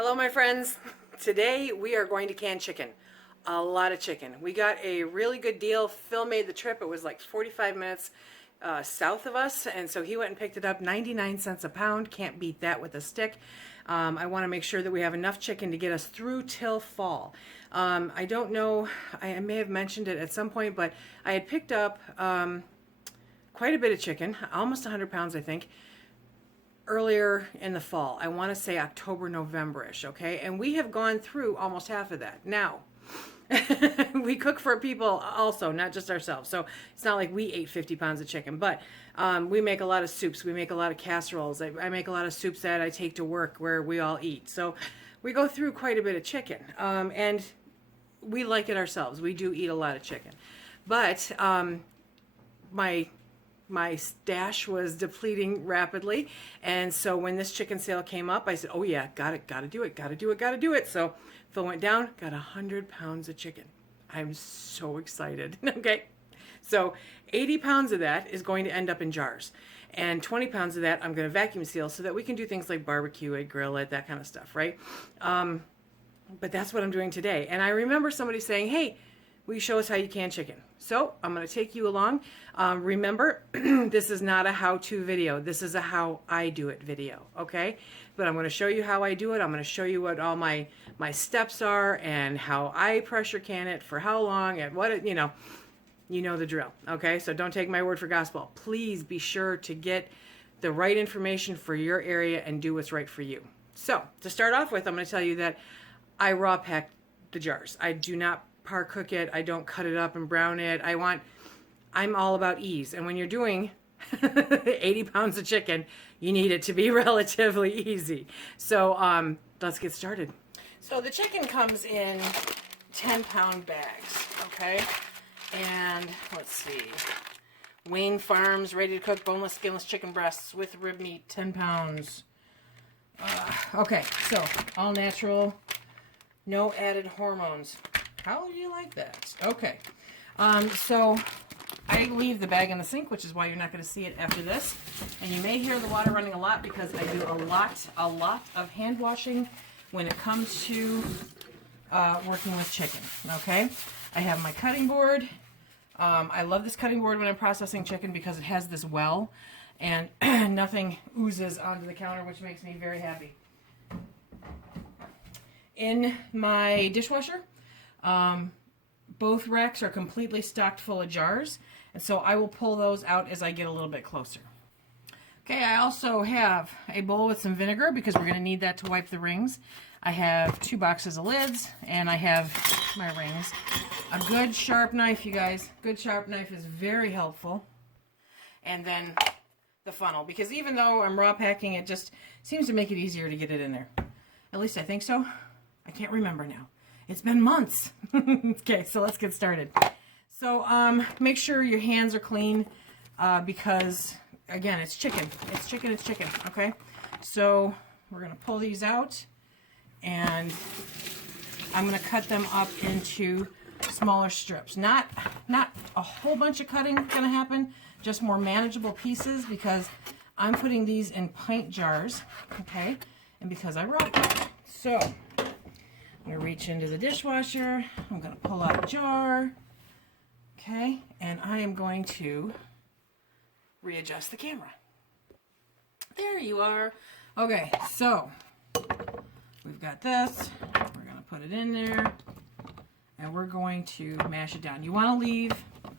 Hello my friends. Today we are going to can chicken. A lot of chicken. We got a really good deal. Phil made the trip. It was like 45 minutes south of us, and so he went and picked it up. 99 cents a pound. Can't beat that with a stick. I want to make sure that we have enough chicken to get us through till fall. I don't know, I may have mentioned it at some point, but I had picked up quite a bit of chicken, almost 100 pounds I think, earlier in the fall. I want to say October, November-ish, okay? And we have gone through almost half of that. Now, we cook for people also, not just ourselves. So it's not like we ate 50 pounds of chicken, but we make a lot of soups. We make a lot of casseroles. I make a lot of soups that I take to work where we all eat. So we go through quite a bit of chicken, and we like it ourselves. We do eat a lot of chicken. But my stash was depleting rapidly, and so when this chicken sale came up, I said, oh yeah, gotta do it. So Phil went down, got 100 pounds of chicken. I'm so excited. Okay, so 80 pounds of that is going to end up in jars, and 20 pounds of that I'm going to vacuum seal so that we can do things like barbecue it, grill it, that kind of stuff, right? But that's what I'm doing today. And I remember somebody saying, hey, will you show us how you can chicken? So I'm going to take you along. Remember, this is not a how-to video. This is a how I do it video, okay? But I'm going to show you how I do it. I'm going to show you what all my steps are and how I pressure can it for how long and what it, you know the drill, okay? So don't take my word for gospel. Please be sure to get the right information for your area and do what's right for you. So to start off with, I'm going to tell you that I raw pack the jars. I do not par cook it. I don't cut it up and brown it. I'm all about ease. And when you're doing 80 pounds of chicken, you need it to be relatively easy. So let's get started. So the chicken comes in 10-pound bags, okay? And let's see. Wayne Farms ready to cook boneless, skinless chicken breasts with rib meat, 10 pounds. Okay, so all natural, no added hormones. How do you like that? Okay, so I leave the bag in the sink, which is why you're not going to see it after this. And you may hear the water running a lot because I do a lot of hand washing when it comes to working with chicken, okay? I have my cutting board. I love this cutting board when I'm processing chicken because it has this well and nothing oozes onto the counter, which makes me very happy. In my dishwasher, both racks are completely stocked full of jars, and so I will pull those out as I get a little bit closer. Okay, I also have a bowl with some vinegar because we're going to need that to wipe the rings. I have 2 boxes of lids, and I have my rings. A good sharp knife, you guys. Good sharp knife is very helpful. And then the funnel, because even though I'm raw packing, it just seems to make it easier to get it in there. At least I think so. I can't remember now. It's been months. Okay, so let's get started. So make sure your hands are clean because, again, it's chicken. It's chicken, okay? So we're going to pull these out, and I'm going to cut them up into smaller strips. Not a whole bunch of cutting going to happen, just more manageable pieces because I'm putting these in pint jars, okay? And because I raw pack. So I'm going to reach into the dishwasher. I'm going to pull out a jar. Okay, and I am going to readjust the camera. There you are. Okay, so we've got this. We're going to put it in there, and we're going to mash it down. You want to leave.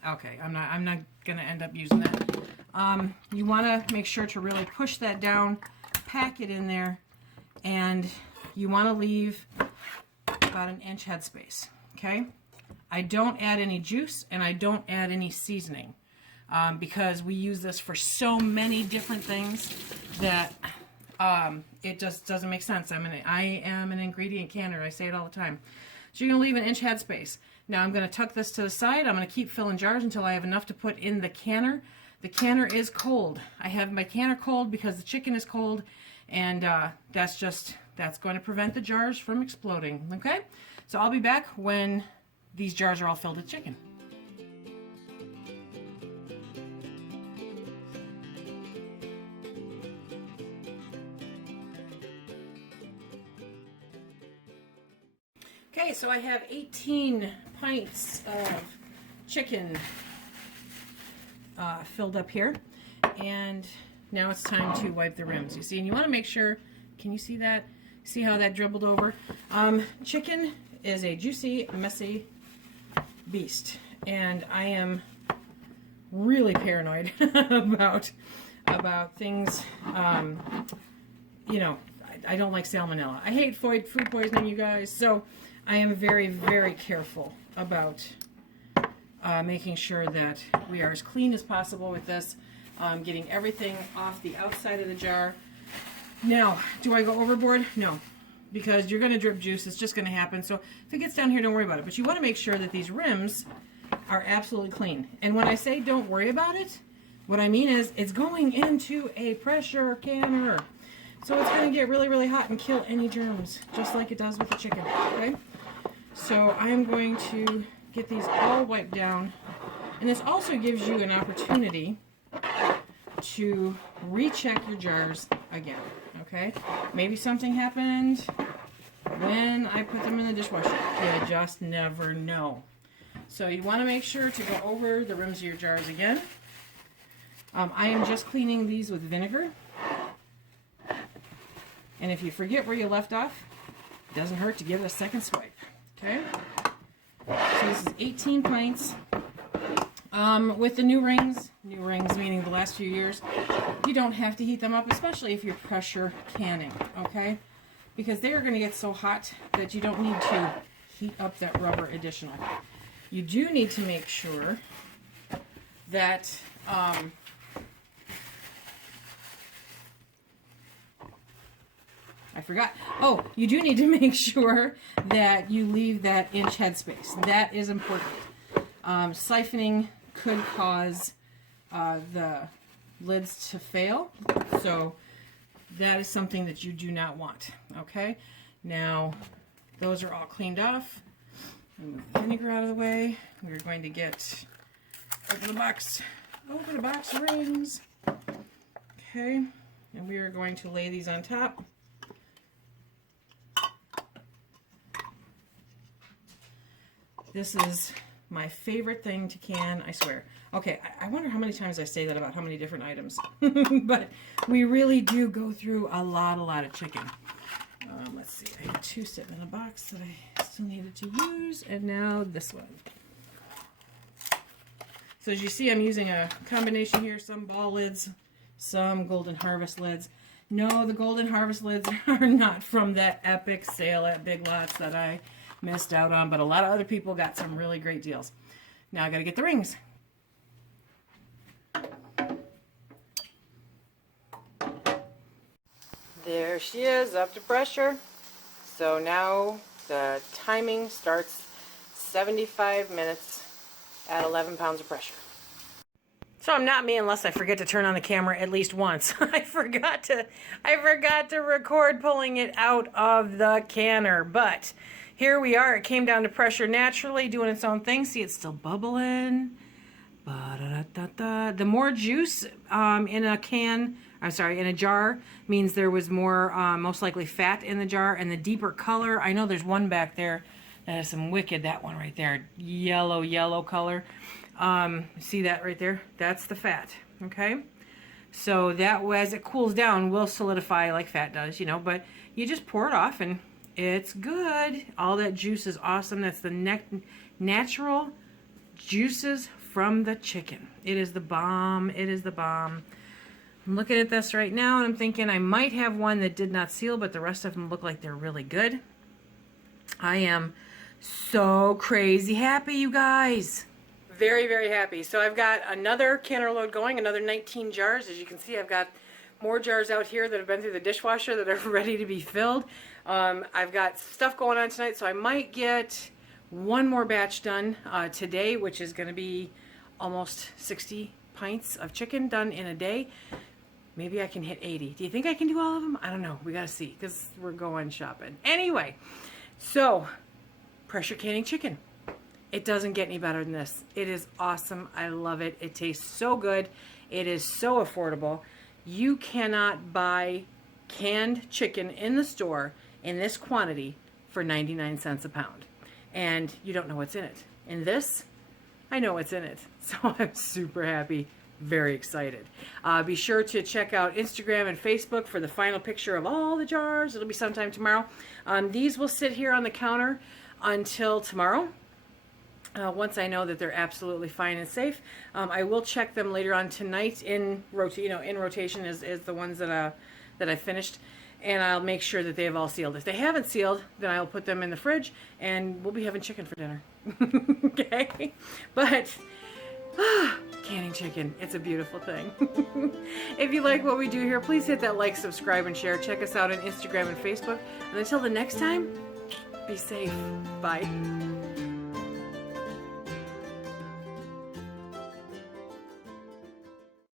Okay, I'm not going to end up using that. You want to make sure to really push that down, pack it in there, and you want to leave about an inch headspace, okay? I don't add any juice and I don't add any seasoning because we use this for so many different things that it just doesn't make sense. I am an ingredient canner. I say it all the time. So you're going to leave an inch headspace. Now I'm going to tuck this to the side. I'm going to keep filling jars until I have enough to put in the canner. The canner is cold. I have my canner cold because the chicken is cold, and that's going to prevent the jars from exploding, okay? So I'll be back when these jars are all filled with chicken. Okay, so I have 18 pints of chicken filled up here, and now it's time to wipe the rims. You see, and you want to make sure, can you see that? See how that dribbled over? Chicken is a juicy, messy beast, and I am really paranoid about things. You know, I don't like salmonella. I hate food poisoning, you guys, so I am very, very careful about making sure that we are as clean as possible with this, getting everything off the outside of the jar. Now, do I go overboard? No, because you're going to drip juice. It's just going to happen. So if it gets down here, don't worry about it. But you want to make sure that these rims are absolutely clean. And when I say don't worry about it, what I mean is it's going into a pressure canner. So it's going to get really, really hot and kill any germs, just like it does with the chicken, okay? So I am going to get these all wiped down. And this also gives you an opportunity to recheck your jars again, okay? Maybe something happened when I put them in the dishwasher. You just never know. So you want to make sure to go over the rims of your jars again. I am just cleaning these with vinegar. And if you forget where you left off, it doesn't hurt to give it a second swipe, okay? So this is 18 pints. With the new rings meaning the last few years, you don't have to heat them up, especially if you're pressure canning, okay? Because they are going to get so hot that you don't need to heat up that rubber additional. You do need to make sure that I forgot. Oh, you do need to make sure that you leave that inch headspace. That is important. Siphoning could cause the lids to fail, so that is something that you do not want. Okay, now those are all cleaned off. Move the vinegar out of the way. We're going to get open the box rings. Okay, and we are going to lay these on top. This is my favorite thing to can, I swear. Okay, I wonder how many times I say that about how many different items. But we really do go through a lot of chicken. Let's see, I have two sitting in a box that I still needed to use, and now this one. So as you see, I'm using a combination here, some ball lids, some Golden Harvest lids. No, the Golden Harvest lids are not from that epic sale at Big Lots that I missed out on, but a lot of other people got some really great deals. Now I gotta get the rings. There she is, up to pressure. So now the timing starts 75 minutes at 11 pounds of pressure. So I'm not me unless I forget to turn on the camera at least once. I forgot to record pulling it out of the canner, but here we are. It came down to pressure naturally, doing its own thing. See, it's still bubbling. The more juice in a jar means there was more, most likely fat in the jar, and the deeper color. I know there's one back there that has some wicked, that one right there, yellow color. See that right there? That's the fat, okay? So that, as it cools down, will solidify like fat does, you know, but you just pour it off and it's good. All that juice is awesome. That's the natural juices from the chicken. It is the bomb. It is the bomb. I'm looking at this right now and I'm thinking I might have one that did not seal, but the rest of them look like they're really good. I am so crazy happy, you guys. Very, very happy. So I've got another canner load going, another 19 jars. As you can see, I've got more jars out here that have been through the dishwasher that are ready to be filled. I've got stuff going on tonight, so I might get one more batch done today, which is going to be almost 60 pints of chicken done in a day. Maybe I can hit 80. Do you think I can do all of them? I don't know. We got to see because we're going shopping. Anyway, so pressure canning chicken. It doesn't get any better than this. It is awesome. I love it. It tastes so good. It is so affordable. You cannot buy canned chicken in the store in this quantity for 99 cents a pound. And you don't know what's in it. In this, I know what's in it. So I'm super happy, very excited. Be sure to check out Instagram and Facebook for the final picture of all the jars. It'll be sometime tomorrow. These will sit here on the counter until tomorrow. Once I know that they're absolutely fine and safe. I will check them later on tonight in rotation as the ones that I finished, and I'll make sure that they have all sealed. If they haven't sealed, then I'll put them in the fridge, and we'll be having chicken for dinner. Okay, but canning chicken, it's a beautiful thing. If you like what we do here, please hit that like, subscribe, and share. Check us out on Instagram and Facebook. And until the next time, be safe. Bye.